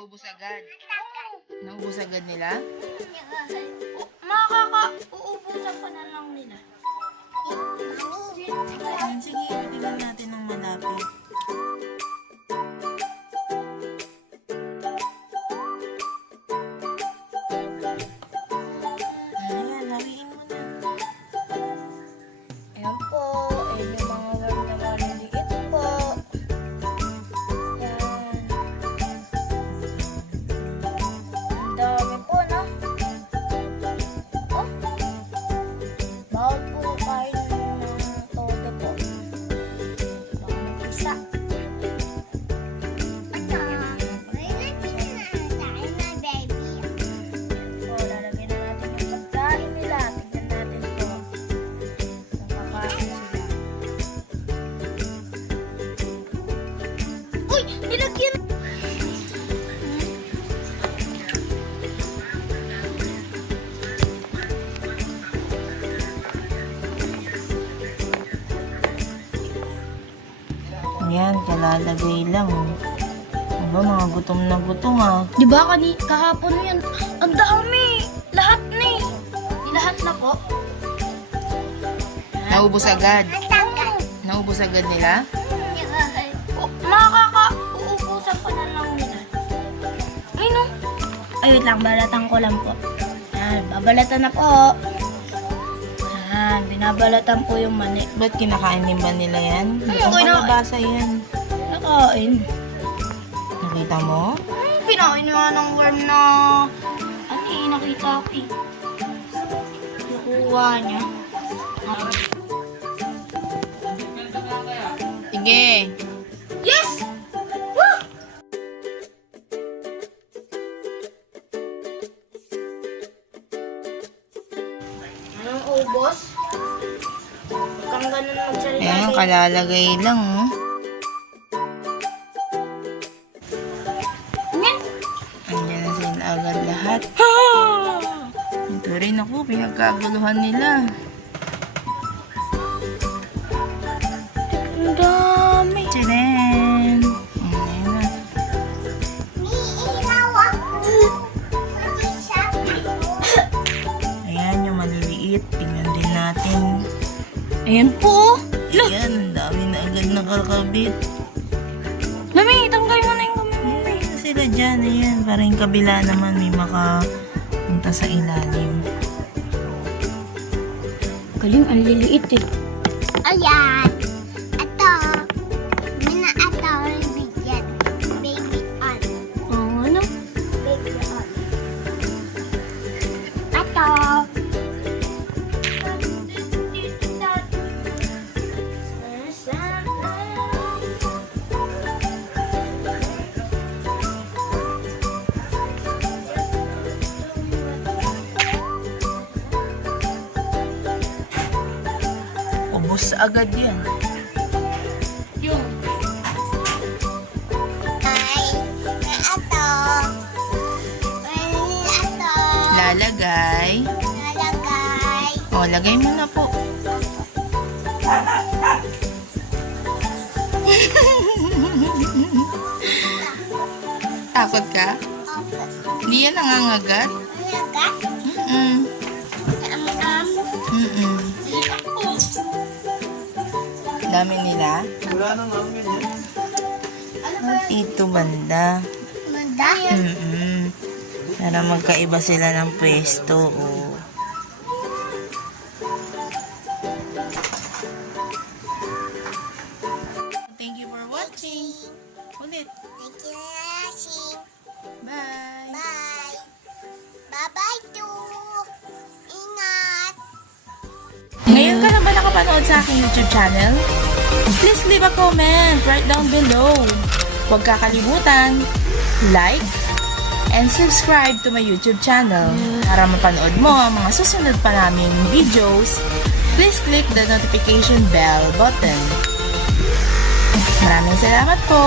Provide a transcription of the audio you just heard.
Naubos agad. Naubos agad nila? Makaka, uubusan pa na lang nila. Sige, tingnan natin ng malapit. Ayan, kalalagay lang. Aba, mga gutom na gutom ah. Di ba kani kahapon yan? Ang dami! Lahat ni! Di lahat na po. Naubos agad. Naubos agad nila? Oh, makaka, uubusan pa na lang nila. Ay no. Ay, wait lang, balatan ko lang po. Yan, babalatan na po. Yan, binabalatan po yung mani. Ba't kinakain din ba nila yan? Hindi Hmm, ko kinain. nabasa yan. Nakain. Nakita mo? Ay, pinain nga ng worm na... Ano eh, nakita ko eh. Nakuha niya. Sige. Yes! Anong ubos? Huwag kang ganun magsalita. Ayan, kalalagay lang oh. Yan. Andiyan na sila agad lahat. Ito rin ako, pinagkaguluhan nila. Ayan po. Ayan, ang dami na agad nakakabit. Mami, tanggal mo na yung kamay mo. Ayan sila dyan. Ayan, para yung kabila naman may makapunta sa ilalim. Galing, ang liliit eh. Ayan. Ubus agad yan. Yung. Ay. Ay, ito. Lalagay. Nalagay. O, lagay mo na po. Takot ka? Opo. Hindi yan nangangagat? Nalagat. Dami nila. Ito banda. Manda. Mm-mm. Para magkaiba sila ng pwesto. Oh. Thank you for watching. Ulit. Thank you, Rashing. Bye. Bye. Bye-bye too. Ingat. Ngayon ka na ba nakapanood sa aking YouTube channel? Please leave a comment right down below. Huwag kakalimutan, like, and subscribe to my YouTube channel. Para mapanood mo ang mga susunod pa naming videos, please click the notification bell button. Maraming salamat po!